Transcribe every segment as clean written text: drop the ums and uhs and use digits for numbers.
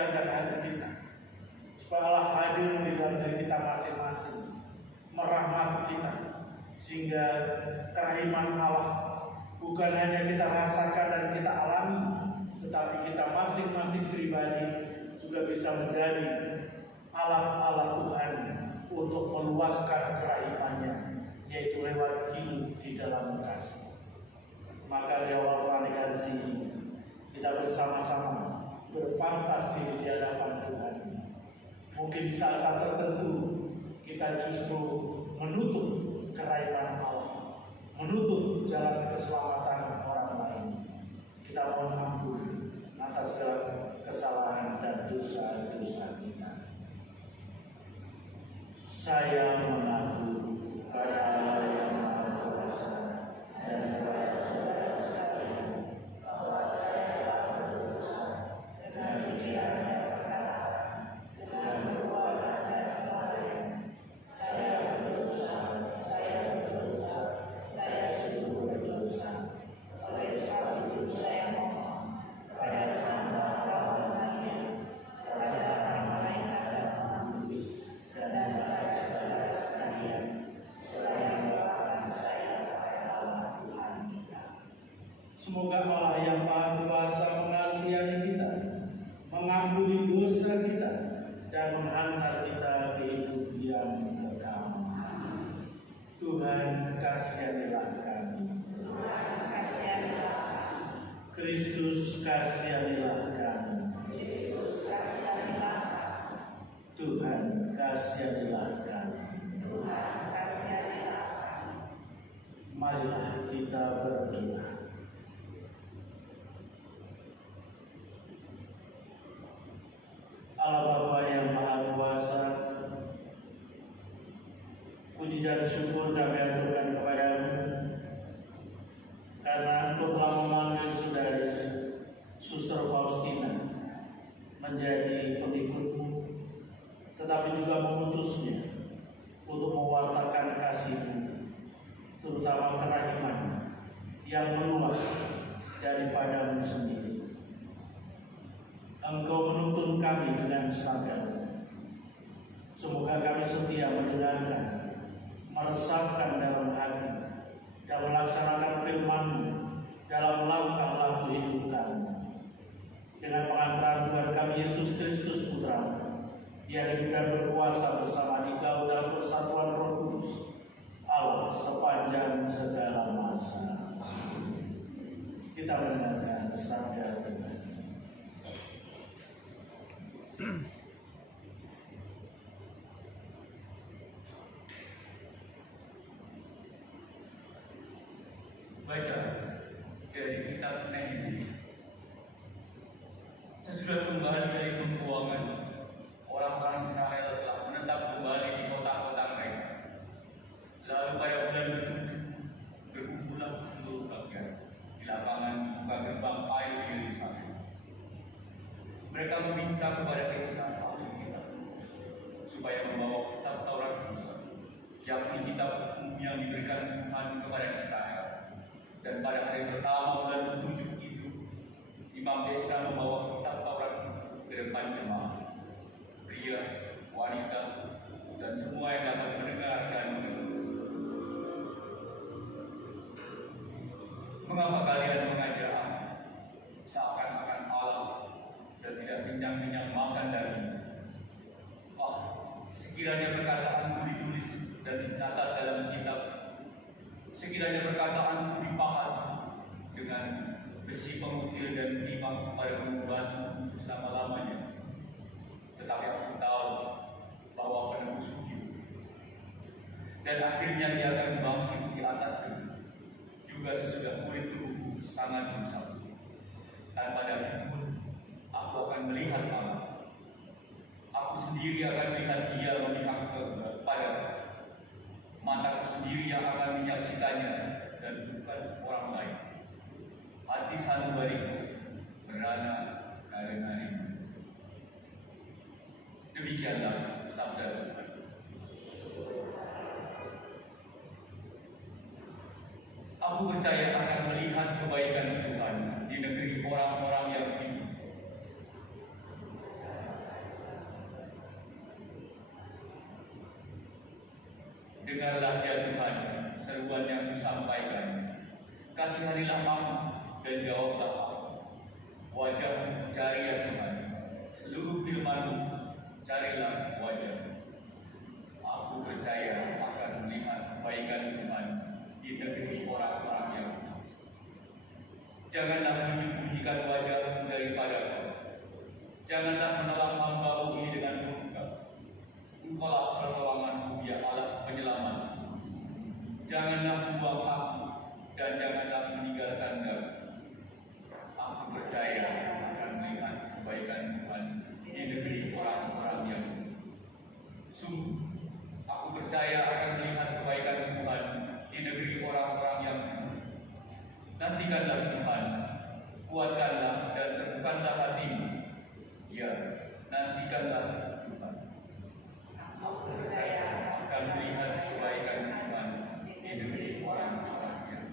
pikiran dan hati kita, supaya Allah hadir di dalam diri kita masing-masing, merahmati kita, sehingga kerahiman Allah bukan hanya kita rasakan dan kita alami, tetapi kita masing-masing pribadi juga bisa menjadi alat-alat Tuhan untuk meluaskan kerahimannya, yaitu lewat hidup di dalam kasih. Maka di awal pernikahan ini kita bersama-sama berpantas diri di hadapan Tuhan. Mungkin di saat-saat tertentu kita justru menutup kerahiman Allah, menutup jalan keselamatan orang lain. Kita mohon ampun atas segala kesalahan dan dosa-dosa kita. Saya mengaku pada Allah yang Maha Kuasa dan kepada saudara sekalian bahwa saya telah berdosa dengan pikiran dan perkataan, dengan perbuatan dan lain. Saya berdosa, saya sungguh berdosa. Oleh sebab itu saya mohon kepada Sang Bapa Rahman, kepada para malaikat dan kudus, dan kepada saudara sekalian, selain doakan saya kepada Allah Tuhan kita. Semoga Allah yang Maha Kuasa mengasihani kita, mengampuni dosa kita, dan menghantar kita ke hidup yang kekal. Tuhan kasihanilah kami. Tuhan kasihanilah kami. Kristus kasihanilah kami. Kristus kasihanilah kami. Tuhan kasihanilah kami. Tuhan kasihanilah kami. Marilah kita berdoa. Allah Bapa yang Maha Kuasa, puji dan syukur kami aturkan kepadamu karena Engkau telah memanggil saudari Suster Faustina menjadi pengikutmu, tetapi juga mengutusnya untuk mewartakan kasih-Mu, terutama kerahiman yang meluap daripadamu sendiri. Engkau menuntun kami dengan sabda. Semoga kami setia mendengarkan, meresapkan dalam hati, dan melaksanakan firman-Mu dalam langkah-langkah hidup kami. Dengan pengantaran Tuhan kami Yesus Kristus Putra, yang hidup dan berkuasa bersama Dikau dalam persatuan Roh Kudus, Allah sepanjang segala masa. Kita mendengarkan sabda Tuhan. Baca dari kitab Nehemia. Sesudah kembali dari pembuangan, orang-orang Israel telah menetap kembali di kota-kota mereka. Lalu pada bulan ke-7 berkumpulah seluruh rakyat di lapangan buka gerbang air di Yerusalem. Mereka meminta kepada Esra Alkitab supaya membawa kitab Taurat Musa, yakni kitab hukum yang diberikan Tuhan kepada Israel. Dan pada hari pertama bulan ke-7 itu, Imam Esra membawa kitab Taurat ke depan jemaat, pria, wanita, dan semua yang dapat mendengarkan. Mengapa kalian mengajar aku seakan-akan Allah dan tidak kenyang-kenyang makan daging? Sekiranya perkataanku ditulis dan dicatat dalam kitab, sekiranya perkataanku dipahat dengan besi pengukir dan timah pada pengubahku selama-lamanya. Tetapi aku tahu bahwa penebusku hidup, dan akhirnya dia akan bangkit di atas bumi, juga sesudah kulit tubuhku sangat rusak. Dan pada hari pun aku akan melihat Allah. Aku sendiri akan melihat Dia memihak kepada mataku sendiri yang akan menyaksikannya, dan bukan orang lain. Hati sanubariku merana karena ini. Demikianlah sabda Tuhan. Aku percaya akan melihat kebaikan Tuhan di negeri orang-orang yang hidup. dengarlah ya Tuhan seruan yang kusampaikan. Kasihanilah aku dan jawablah aku. Wajah cari ya Tuhan, seluruh firman-Mu carilah wajah. Aku percaya akan melihat kebaikan Tuhan di negeri orang-orang yang janganlah menyembunyikan wajah-Mu daripadaku. Janganlah menelan hamba-Mu ini dengan murka. Engkaulah pertolongan-Mu ya Allah penyelamat. Janganlah membuang aku dan janganlah meninggalkan aku. Aku percaya akan melihat kebaikan Tuhan di negeri orang-orang yang sungguh. Aku percaya akan melihat kebaikan Tuhan di negeri orang-orang yang nantikanlah Tuhan, kuatkanlah dan terbukalah hatimu. Ya, nantikanlah Tuhan. Aku percaya Akan melihat kebaikan Tuhan di negeri orang-orang yang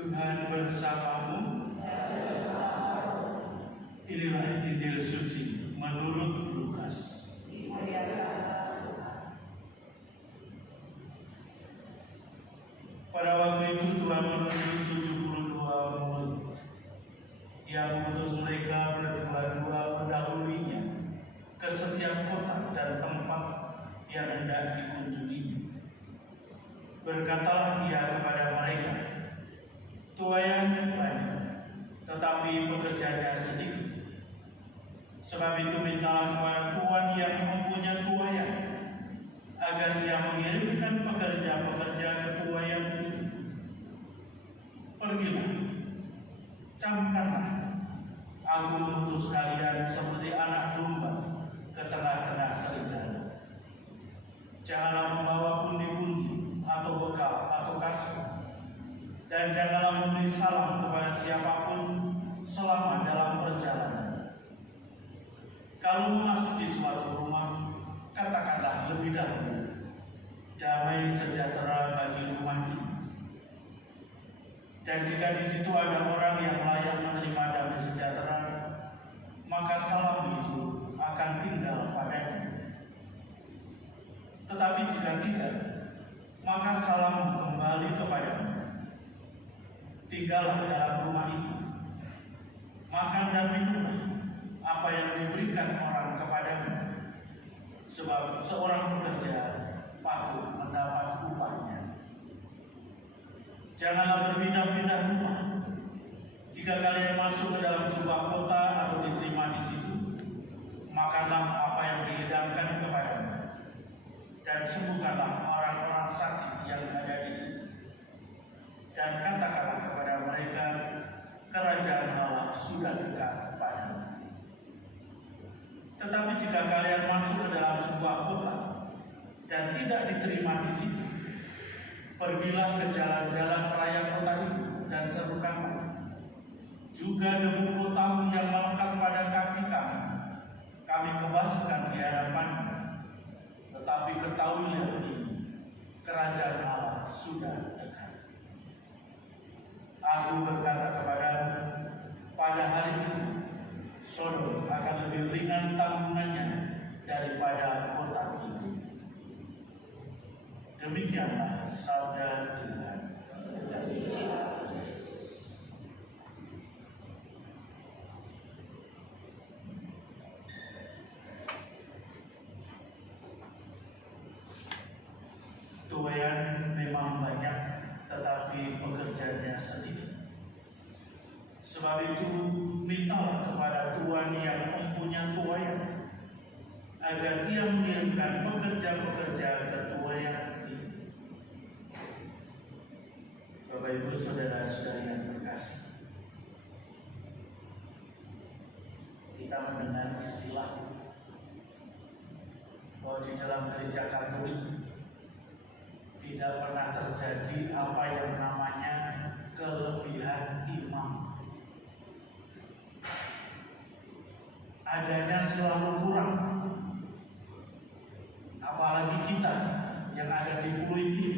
Tuhan bersamamu. Inilah Injil suci menurut Lukas. Pada waktu itu Tuhan menunjuk 72 murid. Ia mengutus mereka berdua-dua mendahuluinya ke setiap kota dan tempat yang hendak dikunjunginya. Berkatalah ia kepada mereka, tuaian banyak, tetapi pekerjanya sedikit. Sebab itu mintalah kepada Tuhan yang mempunyai tuaian, agar ia mengirimkan pekerja-pekerja ke tuaian itu. Pergilah, camkanlah, aku mengutus kalian seperti anak domba ke tengah-tengah serigala. Janganlah membawa pundi-pundi atau bekal atau kasut, dan janganlah memberi salam kepada siapapun selama dalam perjalanan. Kalau memasuki suatu rumah, katakanlah lebih dahulu, damai sejahtera bagi rumah ini. Dan jika di situ ada orang yang layak menerima damai sejahtera, maka salam itu akan tinggal padanya. Tetapi jika tidak, maka salam kembali kepadamu. Tinggallah dalam rumah itu, makan dan minumlah apa yang diberikan orang kepadamu, sebab seorang pekerja patut mendapat upahnya. Janganlah berpindah-pindah rumah. Jika kalian masuk ke dalam sebuah kota atau diterima di situ, makanlah apa yang dihidangkan kepadamu, dan sembuhkanlah orang-orang sakit yang ada di situ. Dan katakanlah kepada mereka, kerajaan Allah sudah dekat padamu. Tetapi jika kalian masuk ke dalam sebuah kota dan tidak diterima di situ, pergilah ke jalan-jalan raya kota itu dan serukanlah, juga debu kotamu yang melekat pada kaki kami kebaskan di hadapanmu. Tetapi ketahuilah ini, kerajaan Allah sudah dekat. Aku berkata kepadamu, pada hari itu Sodom akan lebih ringan tanggungannya daripada kota itu. Demikianlah sabda Tuhan. Tuayan memang banyak, tetapi pekerjanya sedikit. Sebab itu mintalah kepada Tuhan yang mempunyai tuayan, agar Ia mengirimkan pekerja-pekerja ke tuayan itu. Bapak Ibu saudara-saudari yang terkasih, kita mendengar istilah bahwa di dalam gereja Katolik tidak pernah terjadi apa yang namanya kelebihan imam. Adanya selalu kurang. Apalagi kita yang ada di pulau ini.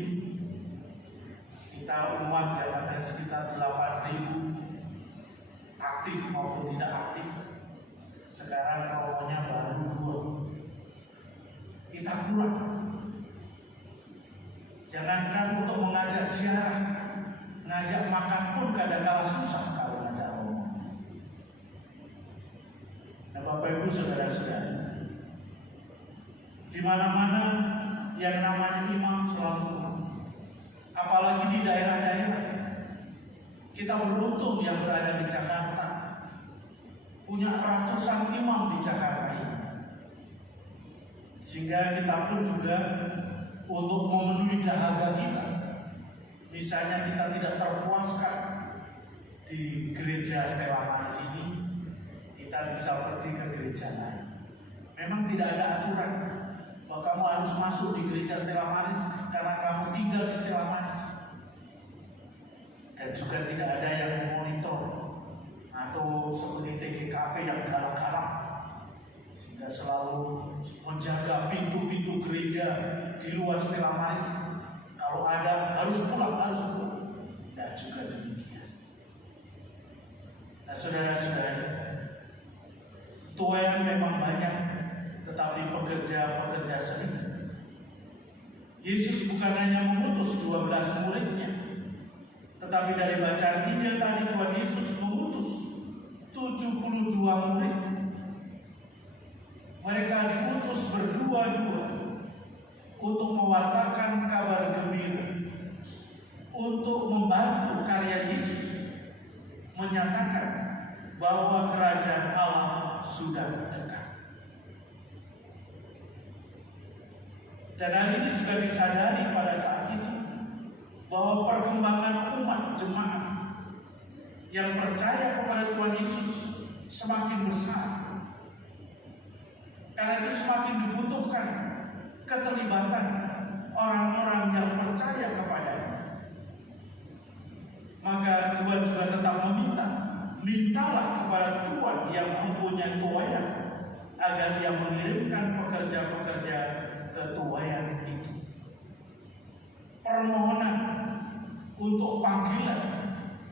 Kita umat yang ada sekitar 8.000 aktif maupun tidak aktif. Sekarang romonya baru 2. Kita kurang. Jangankan untuk mengajak ziarah, ngajak makan pun kadang-kala susah kalau ngajak romo. Nah, Bapak Ibu saudara-saudari, di mana-mana yang namanya imam selalu kurang. Apalagi di daerah-daerah. Kita beruntung yang berada di Jakarta, punya ratusan imam di Jakarta ini. Sehingga kita pun juga untuk memenuhi dahaga kita, misalnya kita tidak terpuaskan di gereja Stella Maris ini, kita bisa pergi ke gereja lain. Memang tidak ada aturan bahwa kamu harus masuk di gereja Stella Maris karena kamu tinggal di Stella Maris. Dan juga tidak ada yang memonitor atau seperti TGKP yang galak-galak sehingga selalu menjaga pintu-pintu gereja di luar Stella Maris. Kalau ada harus pulang. Dan juga demikian. Nah, saudara-saudara, tuayan memang banyak, tetapi pekerja-pekerja sedikit. Yesus bukan hanya mengutus 12 muridnya, tetapi dari bacaan Injil tadi Tuhan Yesus mengutus 72 murid. Mereka diutus berdua-dua untuk mewartakan kabar gembira, untuk membantu karya Yesus, menyatakan bahwa kerajaan Allah sudah dekat. Dan hal ini juga disadari pada saat itu bahwa perkembangan umat jemaat yang percaya kepada Tuhan Yesus semakin besar. Karena itu semakin dibutuhkan keterlibatan orang-orang yang percaya kepadanya. Maka Tuhan juga tetap mintalah kepada Tuhan yang mempunyai tuayan agar Ia mengirimkan pekerja-pekerja ke tuayan itu. Permohonan untuk panggilan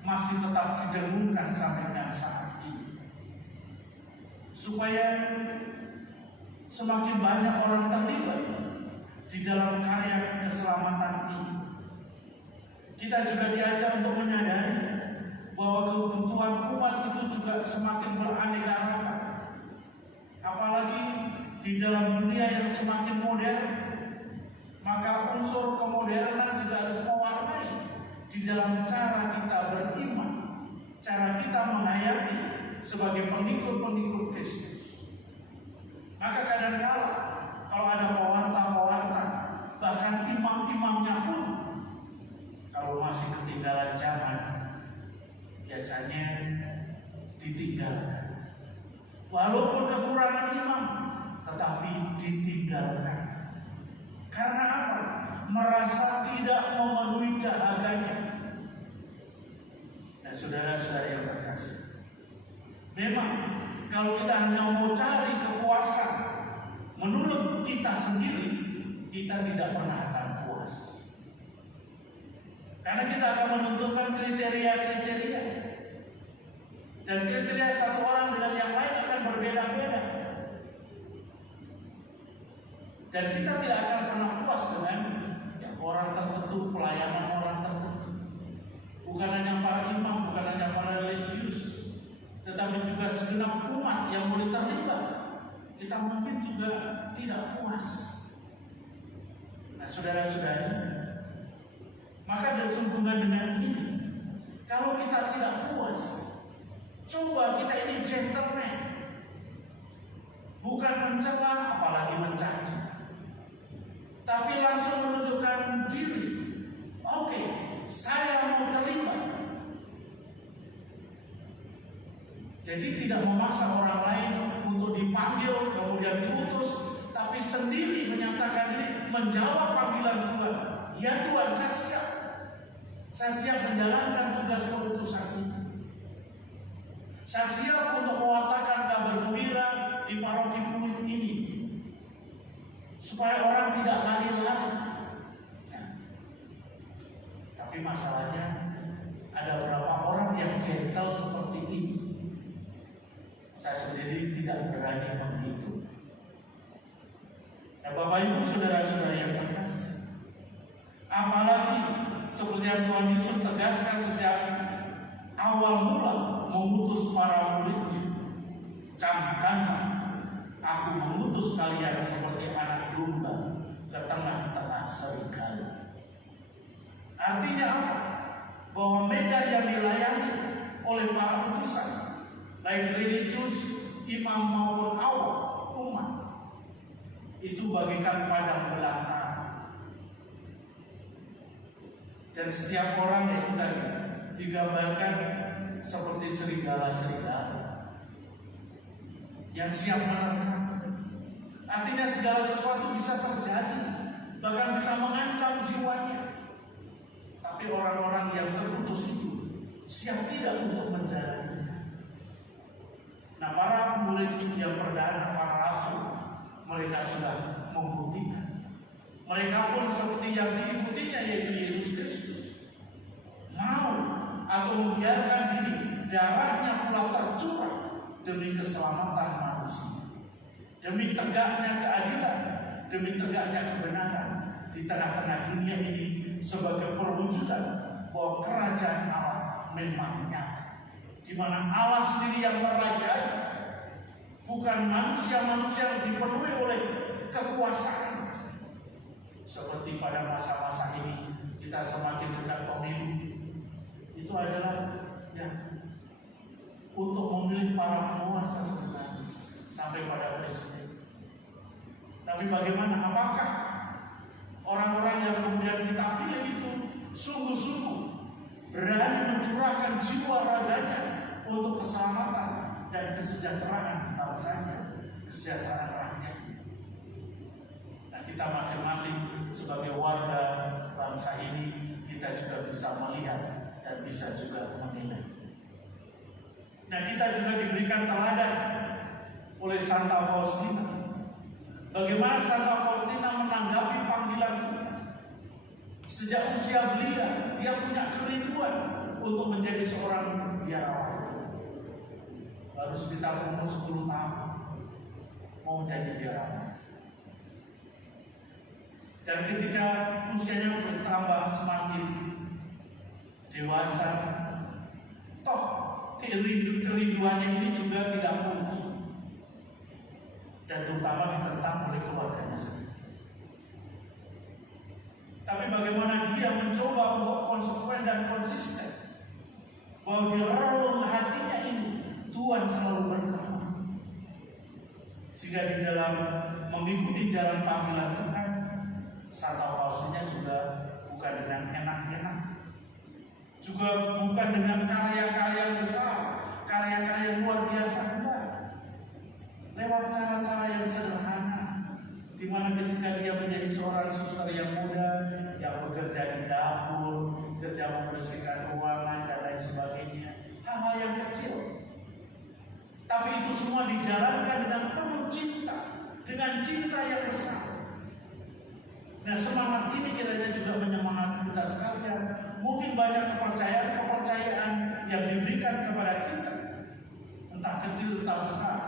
masih tetap didengungkan sampai dengan saat ini, supaya semakin banyak orang terlibat di dalam karya keselamatan ini. Kita juga diajak untuk menyadari bahwa kebutuhan umat itu juga semakin beraneka ragam. Apalagi di dalam dunia yang semakin modern, maka unsur kemodernan juga harus mewarnai di dalam cara kita beriman, cara kita menghayati sebagai pengikut-pengikut Kristus. Maka kadang-kala kalau ada pewarta-pewarta, bahkan imam-imamnya pun kalau masih ketinggalan zaman, biasanya ditinggalkan. Walaupun kekurangan imam, tetapi ditinggalkan. Karena apa? Merasa tidak memenuhi dahaganya. Dan saudara-saudara yang terkasih, memang kalau kita hanya mau cari kepuasan menurut kita sendiri, kita tidak pernah akan puas. Karena kita akan menentukan kriteria-kriteria. Dan kriteria satu orang dengan yang lain akan berbeda-beda. Dan kita tidak akan pernah puas dengan orang tertentu, pelayanan orang tertentu. Bukan hanya para imam, bukan hanya para religius, tetapi juga segenap umat yang boleh terlibat. Kita mungkin juga tidak puas. Nah, saudara-saudari, maka bersambungan dengan ini, kalau kita tidak puas, coba kita ini gentleman, bukan mencela apalagi mencaci, tapi langsung menunjukkan diri. Oke, saya mau terlibat. Jadi tidak memaksa orang lain untuk dipanggil kemudian diutus, tapi sendiri menyatakan diri, menjawab panggilan Tuhan. Ya Tuhan, saya siap. Saya siap menjalankan tugas keutusan itu. Saya siap untuk mewartakan kabar gembira di paroki Pluit ini, supaya orang tidak lari-lari. Ya. Tapi masalahnya ada beberapa orang yang gentle seperti ini. Saya sendiri tidak berani menghitung. Nah, Bapak Ibu saudara-saudara yang terkasih, apalagi seperti yang Tuhan Yesus tegaskan sejak awal mula mengutus para muridnya, camkanlah, aku mengutus kalian seperti anak domba ke tengah-tengah serigala. Artinya apa? Bahwa medan yang dilayani oleh para utusan, baik religius, imam maupun awam, umat, itu bagaikan padang belantara. Dan setiap orang itu tadi digambarkan seperti serigala-serigala yang siap menerkam. Artinya segala sesuatu bisa terjadi, bahkan bisa mengancam jiwanya. Tapi orang-orang yang terutus itu siap tidak untuk menjalaninya. Nah, para murid yang perdana, para rasul, mereka sudah membuktikan. Mereka pun seperti yang diikutinya, yaitu Yesus Kristus, mau atau membiarkan diri darahnya pula tercurah demi keselamatan manusia, demi tegaknya keadilan, demi tegaknya kebenaran di tengah-tengah dunia ini, sebagai perwujudan bahwa kerajaan Allah memang nyata, di mana Allah sendiri yang merajai, bukan manusia-manusia yang dipenuhi oleh kekuasaan. Seperti pada masa-masa ini kita semakin dekat pemilu, itu adalah untuk memilih para penguasa sebenarnya sampai pada presiden. Tapi bagaimana? Apakah orang-orang yang kemudian kita pilih itu sungguh-sungguh berani mencurahkan jiwa raganya untuk keselamatan dan kesejahteraan bangsanya, kesejahteraan rakyat? Nah, kita masing-masing sebagai warga bangsa ini, kita juga bisa melihat dan bisa juga menilai. Nah, kita juga diberikan teladan oleh Santa Faustina. Bagaimana Santa Faustina menanggapi panggilan Tuhan. Sejak usia belia, dia punya kerinduan untuk menjadi seorang biarawan. Baru sekitar umur 10 tahun mau menjadi biarawan. Dan ketika usianya bertambah semakin dewasa, toh kerinduannya ini juga tidak mulus, dan terutama ditentang oleh keluarganya sendiri. Tapi bagaimana dia mencoba untuk konsekuen dan konsisten, bahwa di relung hatinya ini Tuhan selalu berkembang, sehingga di dalam mengikuti jalan panggilan Tuhan, Santa Faustina juga bukan dengan enak-enak, juga bukan dengan karya-karya besar, karya-karya luar biasa, enggak. Lewat cara-cara yang sederhana, di mana ketika dia menjadi seorang suster yang muda, yang bekerja di dapur, kerja membersihkan ruangan dan lain sebagainya, hal-hal yang kecil, tapi itu semua dijalankan dengan penuh cinta, dengan cinta yang besar. Nah, semangat ini kiranya juga menyemangati kita sekalian. Mungkin banyak kepercayaan yang diberikan kepada kita, entah kecil entah besar,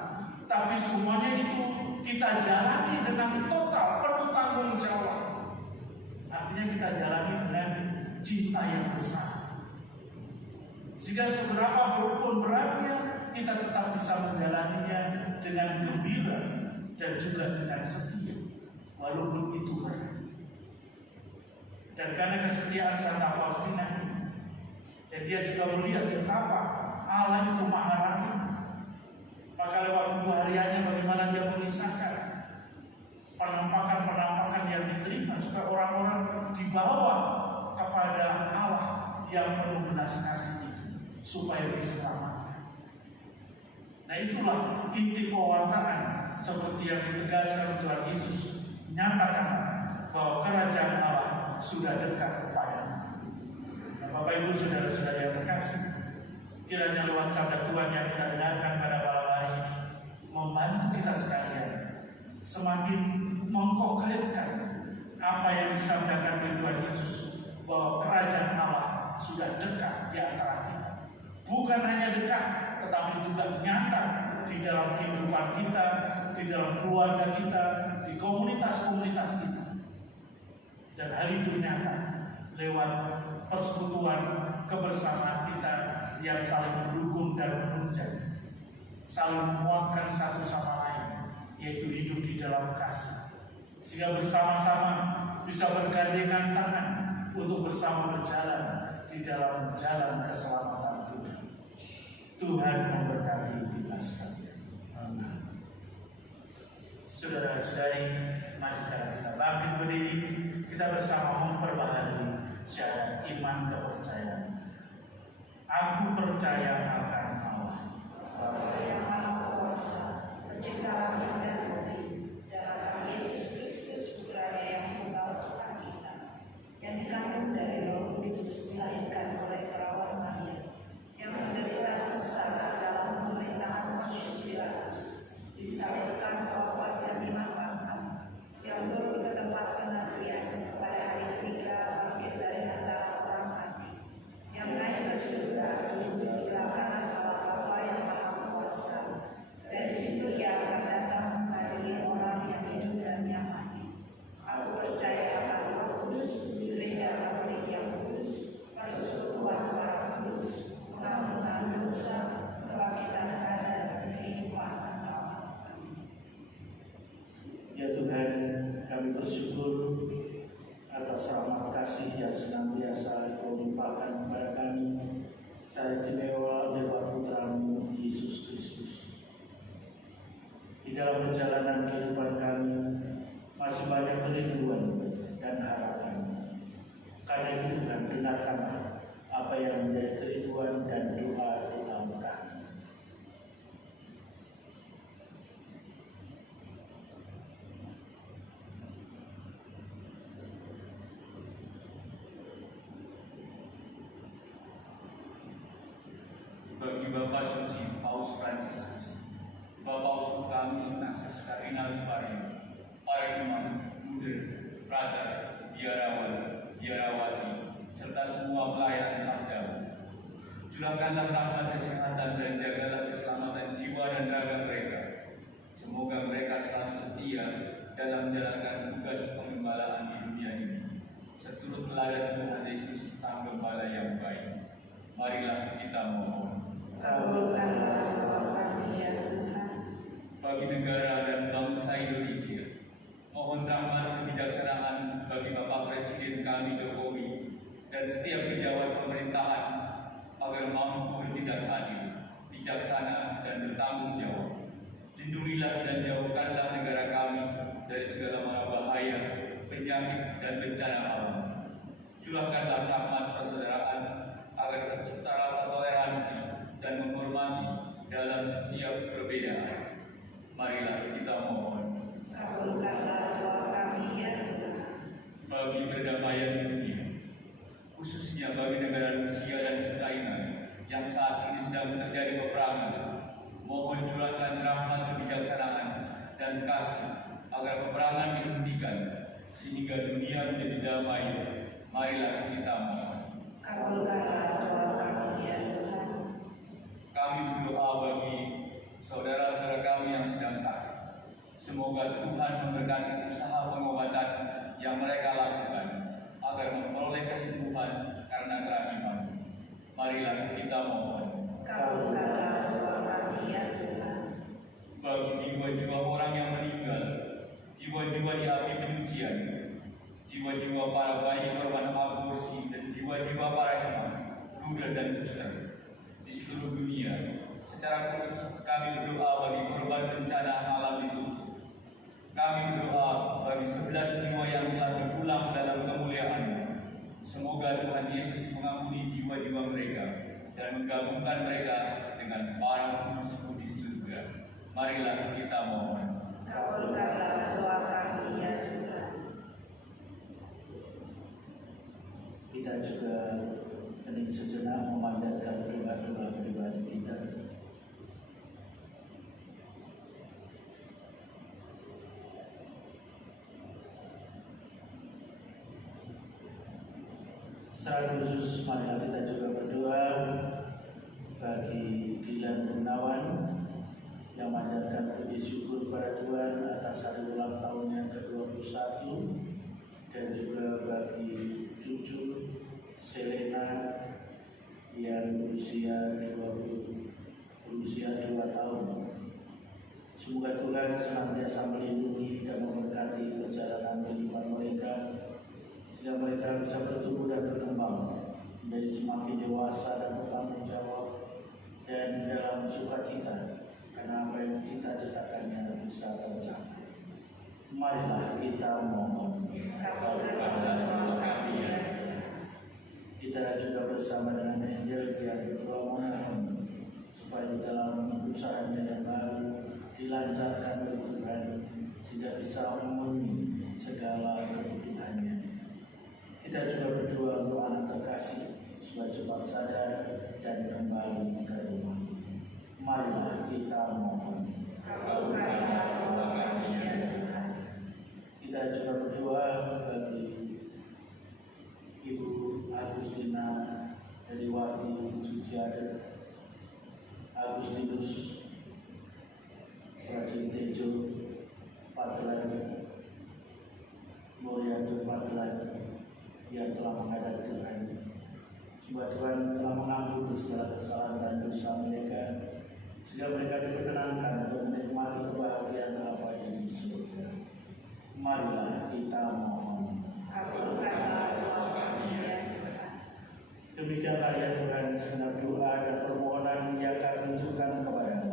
tapi semuanya itu kita jalani dengan total, penuh tanggung jawab. Artinya kita jalani dengan cinta yang besar, sehingga seberapa pun beratnya kita tetap bisa menjalaninya dengan gembira dan juga dengan setia, walaupun itu berat. Dan karena kesetiaan Santa Faustina ini, dan dia juga melihat betapa Allah itu maha rahim, maka lewat buku hariannya bagaimana dia mengisahkan penampakan-penampakan yang diterima supaya orang-orang dibawa kepada Allah yang penuh belas kasih itu, supaya diselamatkan. Nah, itulah inti pewartaan seperti yang ditegaskan Tuhan Yesus, nyatakan bahwa kerajaan Allah sudah dekat kepadamu. Nah, Bapak Ibu saudara-saudara yang terkasih, kiranya lewat sabda Tuhan yang kita dengarkan pada malam hari ini membantu kita sekalian semakin mengkonkretkan apa yang disampaikan oleh Tuhan Yesus, bahwa kerajaan Allah sudah dekat di antara kita. Bukan hanya dekat, tetapi juga nyata di dalam kehidupan kita, di dalam keluarga kita, di komunitas-komunitas kita. Dan hal itu nyata lewat persekutuan kebersamaan kita yang saling mendukung dan menunjang, saling menguatkan satu sama lain, yaitu hidup di dalam kasih, sehingga bersama-sama bisa bergandengan tangan untuk bersama berjalan di dalam jalan keselamatan Tuhan. Tuhan memberkati kita sekalian. Amin. Saudara-saudari, mari sekarang kita bangkit berdiri, kita bersama memperbaharui syarat iman kepercayaan. Aku percaya akan Allah, Bapa yang Maha Kuasa, Pencipta langit dan bumi, dan akan Yesus Kristus Putranya yang tunggal Tuhan kita, yang dikandung dari Roh Kudus, dilahirkan oleh perawan Maria, yang menderita sengsara dalam pemerintahan Pontius Pilatus, disalibkan, wafat dan dimakamkan, yang turun ke tempat kematian, pada hari ketiga bangkit dari antara orang mati, yang naik ke surga, duduk di sebelah kanan Allah Bapa yang Maha Kuasa. Dari situ Ia akan datang mengadili orang yang hidup dan yang mati. Aku percaya akan Roh Kudus, Gereja Katolik yang kudus, persekutuan para kudus, pengampunan dosa, kebangkitan badan, dan kehidupan kekal. ya Tuhan, kami bersyukur atas rahmat kasih yang senantiasa Kau limpahkan kepada kami, secara istimewa lewat Putramu Yesus Kristus. Di dalam perjalanan kehidupan kami masih banyak kerinduan dan harapan. Karena itu Tuhan, dengarkanlah apa yang menjadi kerinduan dan doa utama kami. Bagi Bapak Suci Paus Fransiskus, Bapak Usul kami Ignatius Kardinalus Mario, para imam, mudir, frater, biarawan, biarawati, serta semua pelayan sabdamu. Curahkanlah rahmat kesehatan dan jagalah keselamatan jiwa dan raga mereka. Semoga mereka selalu setia dalam menjalankan tugas pengembalaan di dunia ini, seturut teladan Tuhan Yesus Sang Gembala yang baik. Marilah kita mohon. Kabulkanlah doa kami ya Tuhan. Bagi negara dan bangsa Indonesia, mohon rahmat kebijaksanaan bagi Bapak Presiden kami Jokowi dan setiap pejabat pemerintahan agar mampu bertindak adil, bijaksana dan bertanggung jawab. Lindungilah dan jauhkanlah negara kami dari segala mara bahaya, penyakit dan bencana alam. Curahkanlah rahmat persaudaraan agar tercipta rasa toleransi dan menghormati dalam setiap perbedaan. Marilah kita mohon. Kabulkanlah doa kami ya Tuhan. Bagi perdamaian dunia, khususnya bagi negara Rusia dan Ukraina yang saat ini sedang terjadi peperangan, mohon curahkan rahmat kebijaksanaan dan kasih agar peperangan dihentikan, sehingga dunia menjadi damai. Marilah kita mohon. Kabulkanlah doa kami ya Tuhan. Kami berdoa bagi saudara-saudara kami yang sedang sakit. Semoga Tuhan memberkati usaha pengobatan yang mereka lakukan agar memperoleh kesembuhan karena kerahiman. Marilah kita mohon. Kabulkanlah doa kami ya Tuhan. Bagi jiwa-jiwa orang yang meninggal, jiwa-jiwa di api penyucian, jiwa-jiwa para bayi korban aborsi, dan jiwa-jiwa para imam, duda dan suster di seluruh dunia. Secara khusus kami berdoa bagi korban bencana alam itu. Kami berdoa bagi 11 jiwa yang telah berpulang dalam kemuliaan. Semoga Tuhan Yesus mengampuni jiwa-jiwa mereka dan menggabungkan mereka dengan para pengusaha di surga. Marilah kita mohon. Kabulkanlah doa kami ya Tuhan. Kita juga hening sejenak memanjatkan doa-doa pribadi kita. Secara khusus marilah kita juga berdoa bagi Dilan Gunawan yang memanjatkan puji syukur pada Tuhan atas hari ulang tahun yang ke-21, dan juga bagi cucu Selena yang berusia 2 tahun. Semoga Tuhan senantiasa melindungi dan memberkati perjalanan kehidupan mereka, sehingga mereka bisa bertumbuh dan berkembang menjadi semakin dewasa dan bertanggung jawab dan dalam sukacita, karena apa yang dicita-citakannya bisa tercapai. Marilah kita mohon. Kabulkanlah doa kami ya Tuhan. Kita juga bersama dengan Angel yang berdoa memohon supaya di dalam usahanya yang baru dilancarkan oleh Tuhan, sehingga bisa memenuhi segala kebutuhannya. Kita juga berdoa untuk anak terkasih supaya cepat sadar dan kembali ke rumah. Marilah kita mohon. Kabulkanlah doa kami ya Tuhan. Kita juga berdoa bagi Ibu Agustina Heriwati Suciade, Agustinus Prajitejo Patelan, Mulyajo Patelan, yang telah menghadap Tuhan. Semoga Tuhan telah mengampuni segala kesalahan dan dosa mereka, sehingga mereka diperkenankan untuk menikmati kebahagiaan abadi di surga. Marilah kita mohon. Kabulkanlah doa kami ya Tuhan. Demikianlah ya Tuhan, segenap doa dan permohonan yang kami ajukan kepadamu.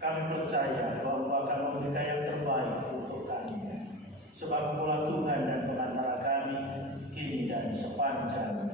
Kami percaya bahwa Engkau akan memberikan yang terbaik untuk kami, sebab Engkaulah Tuhan dan penantara kami kini dan sepanjang